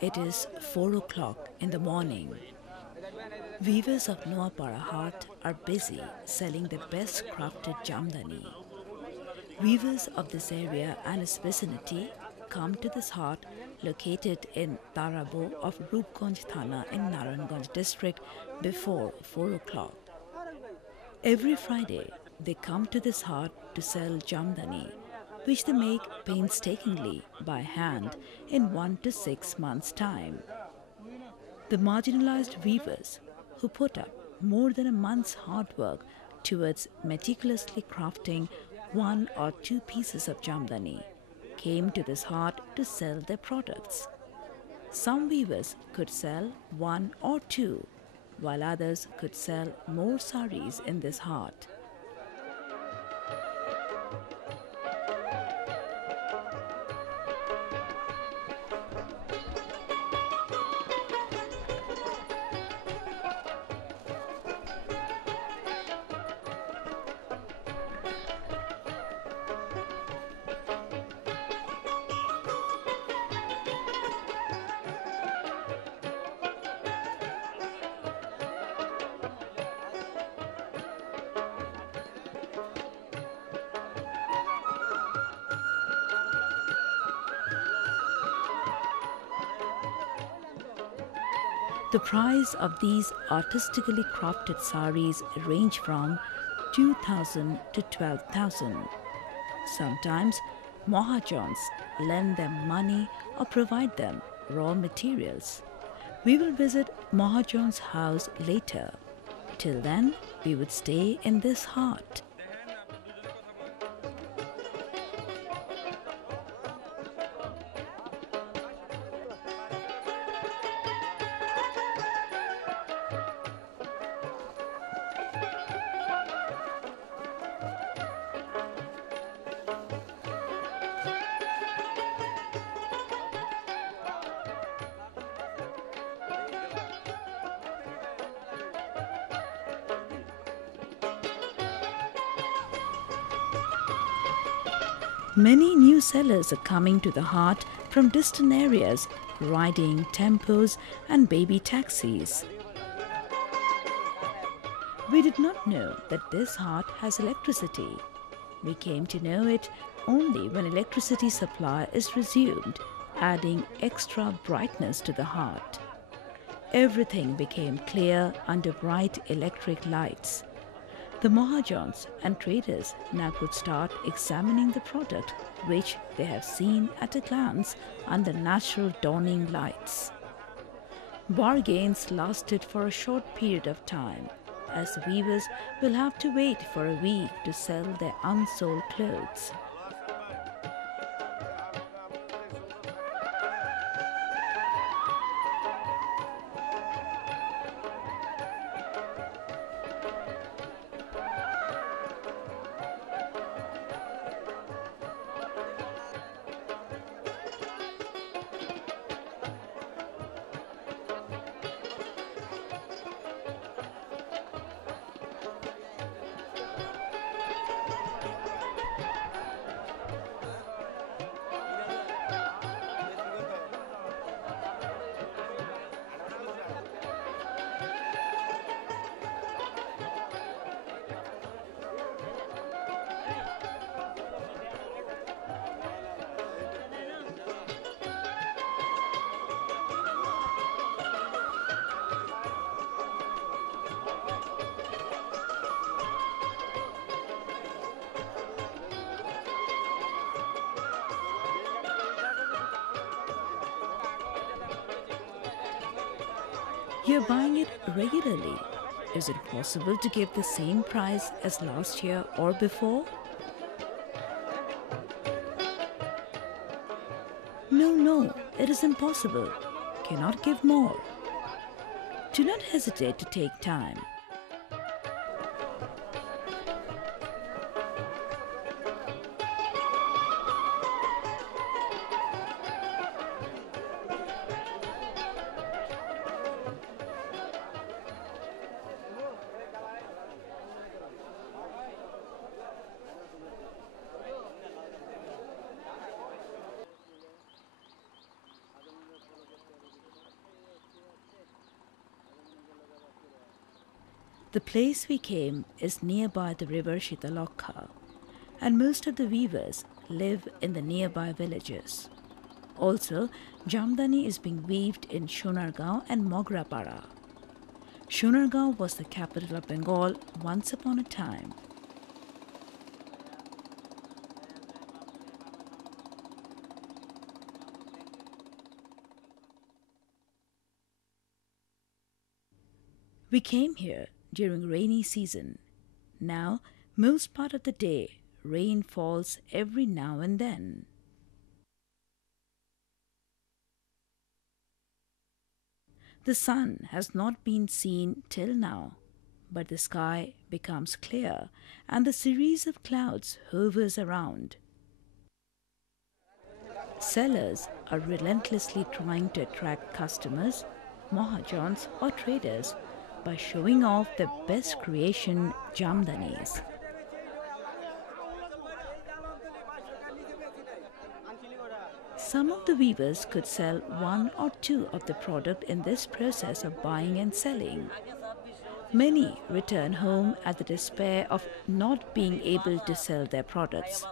It is 4 o'clock in the morning. Weavers of Noapara Haat are busy selling the best crafted Jamdani. Weavers of this area and its vicinity come to this haat located in Tarabo of Rupganj Thana in Naranganj district before 4 o'clock. Every Friday, they come to this haat to sell Jamdani, which they make painstakingly by hand in 1 to 6 months' time. The marginalized weavers who put up more than a month's hard work towards meticulously crafting 1 or 2 pieces of Jamdani came to this haat to sell their products. Some weavers could sell 1 or 2, while others could sell more saris in this haat. The price of these artistically crafted saris range from 2,000 to 12,000. Sometimes Mahajans lend them money or provide them raw materials. We will visit Mahajan's house later. Till then, we would stay in this haat. Many new sellers are coming to the haat from distant areas, riding tempos and baby taxis. We did not know that this haat has electricity. We came to know it only when electricity supply is resumed, adding extra brightness to the haat. Everything became clear under bright electric lights. The Mahajans and traders now could start examining the product which they have seen at a glance under natural dawning lights. Bargains lasted for a short period of time, as the weavers will have to wait for a week to sell their unsold clothes. You're buying it regularly. Is it possible to give the same price as last year or before? No, it is impossible. Cannot give more. Do not hesitate to take time. The place we came is nearby the river Shitalokha, and most of the weavers live in the nearby villages. Also, Jamdani is being weaved in Sonargaon and Mograpara. Sonargaon was the capital of Bengal once upon a time. We came here during rainy season. Now, most part of the day, rain falls every now and then. The sun has not been seen till now, but the sky becomes clear and the series of clouds hovers around. Sellers are relentlessly trying to attract customers, mahajans or traders by showing off their best creation jamdanis. Some of the weavers could sell one or two of the product in this process of buying and selling. Many return home at the despair of not being able to sell their products.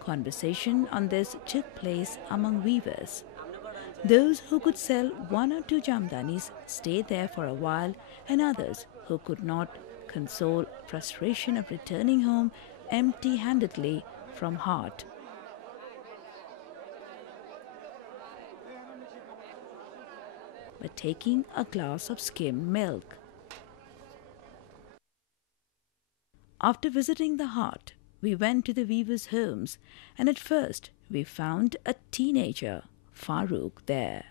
Conversation on this took place among weavers. Those who could sell one or two jamdanis stayed there for a while, and others who could not console frustration of returning home empty-handedly from Hart. But taking a glass of skimmed milk. After visiting the Hart, we went to the weavers' homes, and at first we found a teenager, Farooq, there.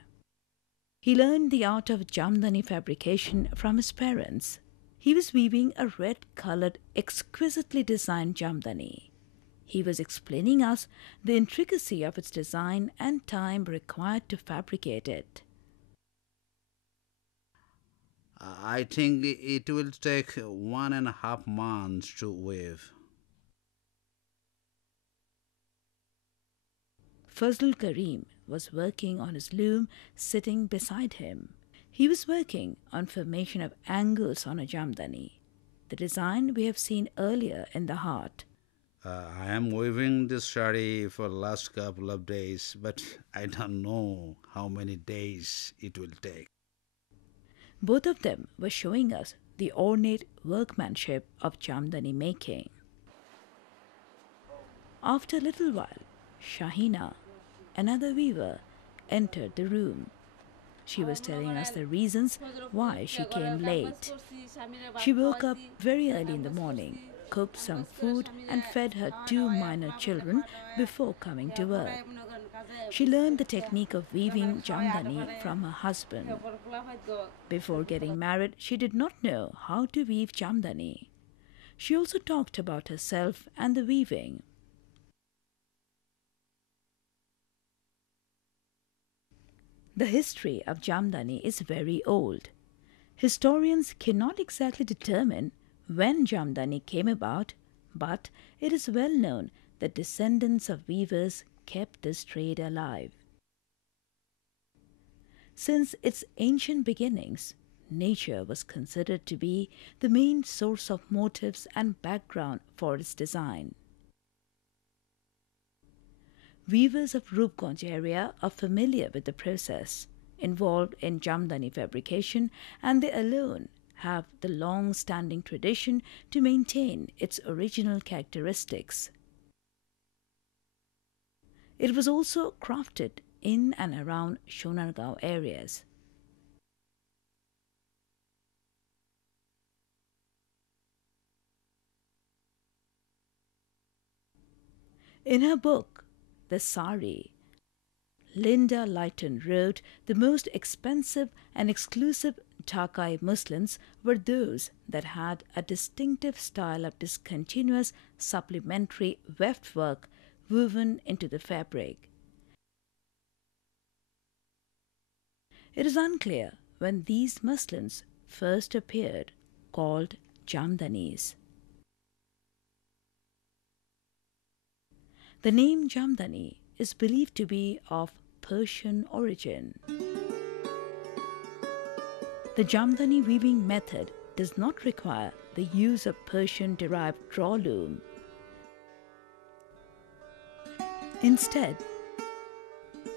He learned the art of jamdani fabrication from his parents. He was weaving a red-colored, exquisitely designed jamdani. He was explaining us the intricacy of its design and time required to fabricate it. I think it will take 1.5 months to weave. Fazlul Karim was working on his loom sitting beside him. He was working on formation of angles on a jamdani, the design we have seen earlier in the Hart. I am weaving this sari for last couple of days, but I don't know how many days it will take. Both of them were showing us the ornate workmanship of jamdani making. After a little while, Shahina, another weaver, entered the room. She was telling us the reasons why she came late. She woke up very early in the morning, cooked some food, and fed her two minor children before coming to work. She learned the technique of weaving jamdani from her husband. Before getting married, she did not know how to weave jamdani. She also talked about herself and the weaving. The history of jamdani is very old. Historians cannot exactly determine when jamdani came about, but it is well known that descendants of weavers kept this trade alive. Since its ancient beginnings, nature was considered to be the main source of motifs and background for its design. Weavers of Rupganj area are familiar with the process involved in jamdani fabrication, and they alone have the long-standing tradition to maintain its original characteristics. It was also crafted in and around Sonargaon areas. In her book, The Sari, Linda Lighton wrote the most expensive and exclusive Dhakai muslins were those that had a distinctive style of discontinuous supplementary weft work woven into the fabric. It is unclear when these muslins first appeared, called jamdanis. The name Jamdani is believed to be of Persian origin. The Jamdani weaving method does not require the use of Persian-derived draw loom. Instead,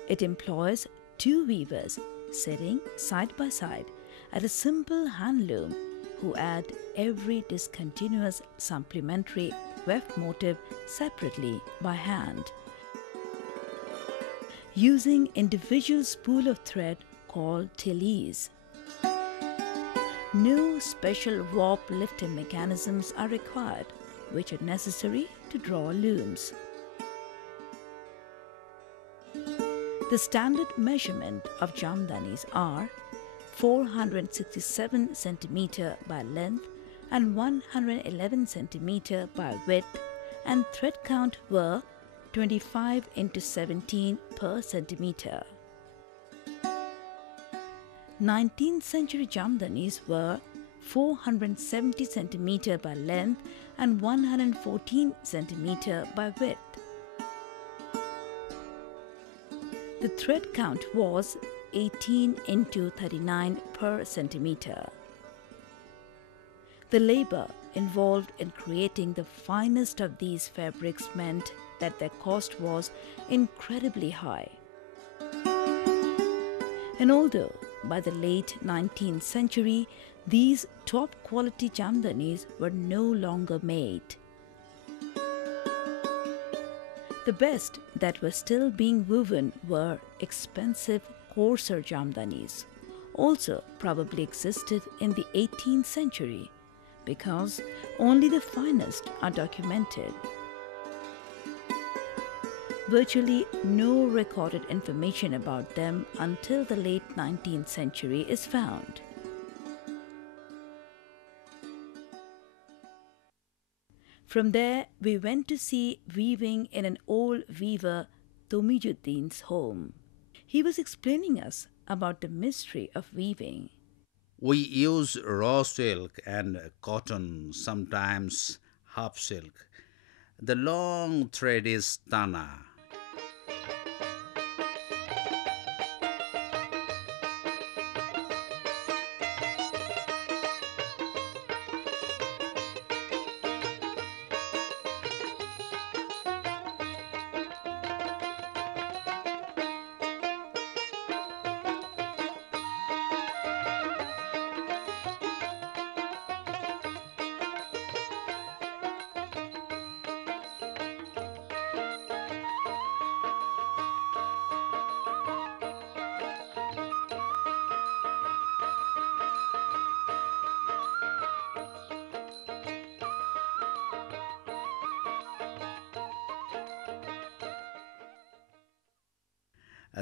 it employs two weavers sitting side by side at a simple hand loom who add every discontinuous supplementary weft motif separately by hand, using individual spool of thread called tillies. No special warp lifting mechanisms are required, which are necessary to draw looms. The standard measurement of jamdanis are 467 cm by length and 111 cm by width, and thread count were 25 into 17 per centimeter. 19th century jamdanis were 470 cm by length and 114 cm by width. The thread count was 18 into 39 per centimeter. The labor involved in creating the finest of these fabrics meant that their cost was incredibly high. And although by the late 19th century, these top-quality jamdanis were no longer made, the best that were still being woven were expensive, coarser jamdanis, also probably existed in the 18th century, because only the finest are documented. Virtually no recorded information about them until the late 19th century is found. From there, we went to see weaving in an old weaver, Tomijuddin's home. He was explaining us about the mystery of weaving. We use raw silk and cotton, sometimes half silk. The long thread is tana.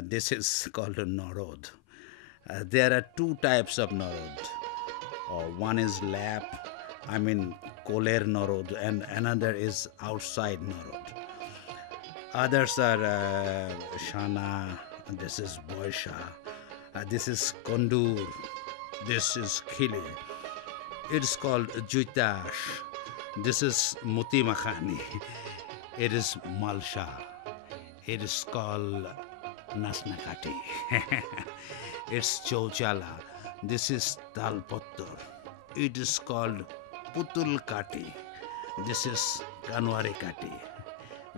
This is called a narod. There are two types of narod. One is lap, koler narod, and another is outside narod. Others are shana, this is boisha, this is kondur, this is khili. It's called juitash. This is muti makhani. It is malsha. It is called Nasnakati. It's chouchala. This is talpottor. It is called putul kati. This is kanwari kati.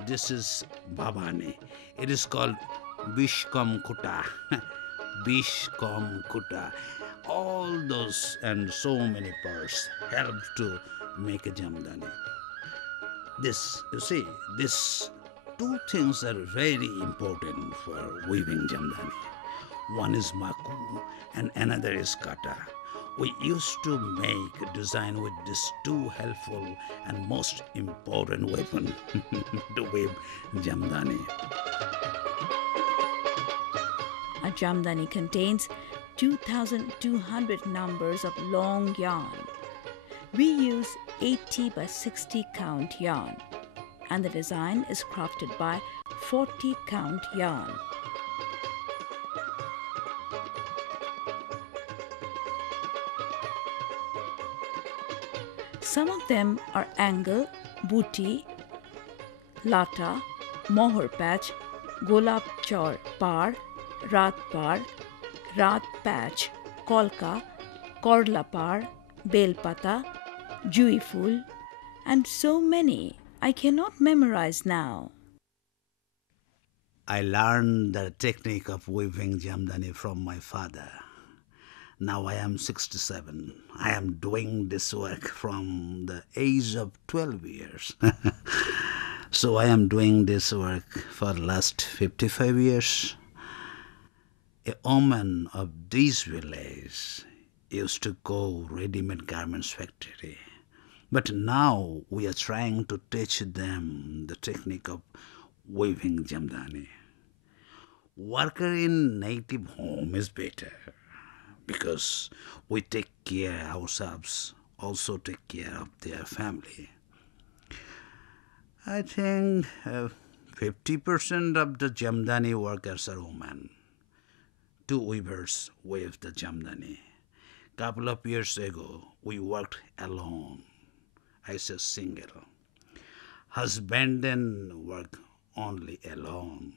This is babani. It is called bishkom kuta. Bishkom kuta. All those and so many parts help to make a jamdani. This, you see, this two things are very important for weaving jamdani. One is maku and another is kata. We used to make design with these two helpful and most important weapon to weave jamdani. A jamdani contains 2,200 numbers of long yarn. We use 80 by 60 count yarn, and the design is crafted by 40 count yarn. Some of them are angle, booty, lata, mohar patch, golab chaur par, rat patch, kolka, korla par, bel pata, jui ful, and so many I cannot memorize now. I learned the technique of weaving Jamdani from my father. Now I am 67. I am doing this work from the age of 12 years. So I am doing this work for the last 55 years. A woman of this village used to go ready-made garments factory. But now we are trying to teach them the technique of weaving Jamdani. Worker in native home is better because we take care ourselves, also take care of their family. I think 50% of the Jamdani workers are women. 2 weavers weave the Jamdani. Couple of years ago, we worked alone. I said single. Husband and work only alone.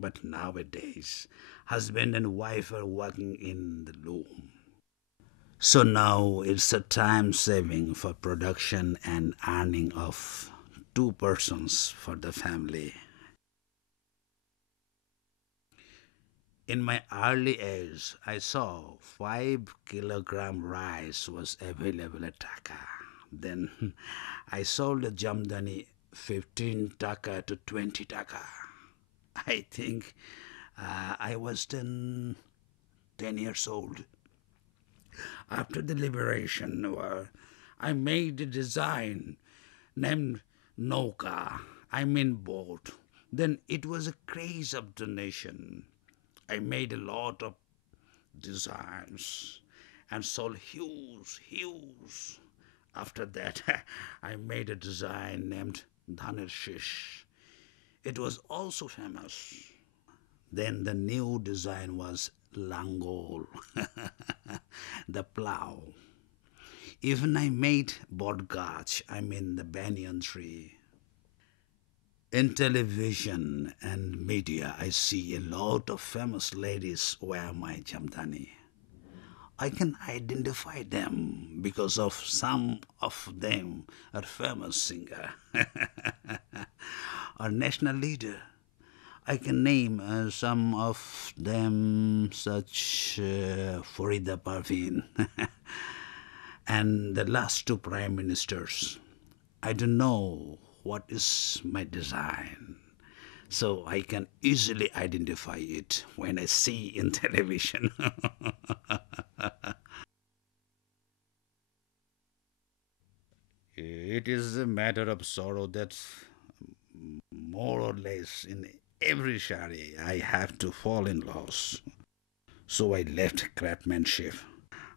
But nowadays, husband and wife are working in the loom. So now it's a time saving for production and earning of 2 persons for the family. In my early age, I saw 5 kilogram rice was available at Dhaka. Then I sold the Jamdani 15 taka to 20 taka. I think I was 10 years old. After the liberation war, I made a design named Nauka, I mean boat. Then it was a craze of the nation. I made a lot of designs and sold huge. After that, I made a design named Dhaner Shish. It was also famous. Then the new design was Langol, the plow. Even I made bodgach, I mean the banyan tree. In television and media, I see a lot of famous ladies wear my Jamdani. I can identify them because of some of them are famous singer or national leader. I can name some of them such Farida Parveen and the last 2 prime ministers. I don't know what is my design, so I can easily identify it when I see in television. It is a matter of sorrow that more or less in every Sharee I have to fall in loss. So I left craftsmanship.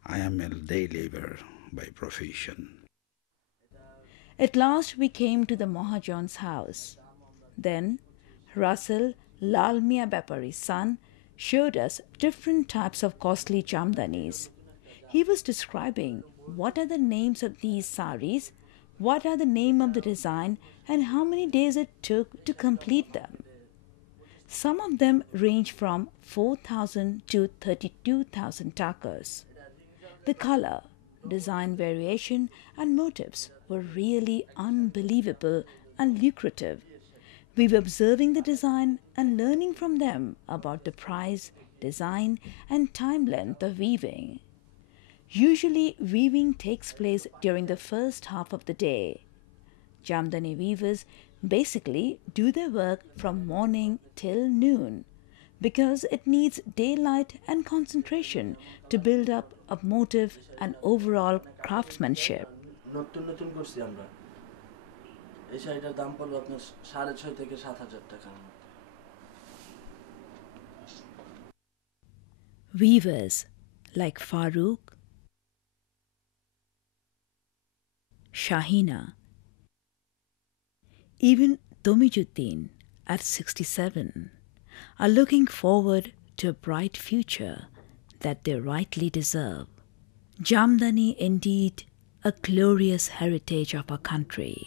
I am a day laborer by profession. At last we came to the Mahajan's house. Then Russell, Lal Mia Bapari's son, showed us different types of costly jamdanis. He was describing what are the names of these saris, what are the name of the design, and how many days it took to complete them. Some of them range from 4,000 to 32,000 takas. The color, design variation, and motifs were really unbelievable and lucrative. We were observing the design and learning from them about the price, design, and time length of weaving. Usually, weaving takes place during the first half of the day. Jamdani weavers basically do their work from morning till noon because it needs daylight and concentration to build up a motive and overall craftsmanship. নতুন নতুন করছি আমরা এই শাড়িটার দাম পড়বে আপনার 6,500 থেকে 7,000 টাকার মতো Weavers like Farooq, Shahina, even Tomijuddin at 67 are looking forward to a bright future that they rightly deserve. Jamdani indeed a glorious heritage of our country.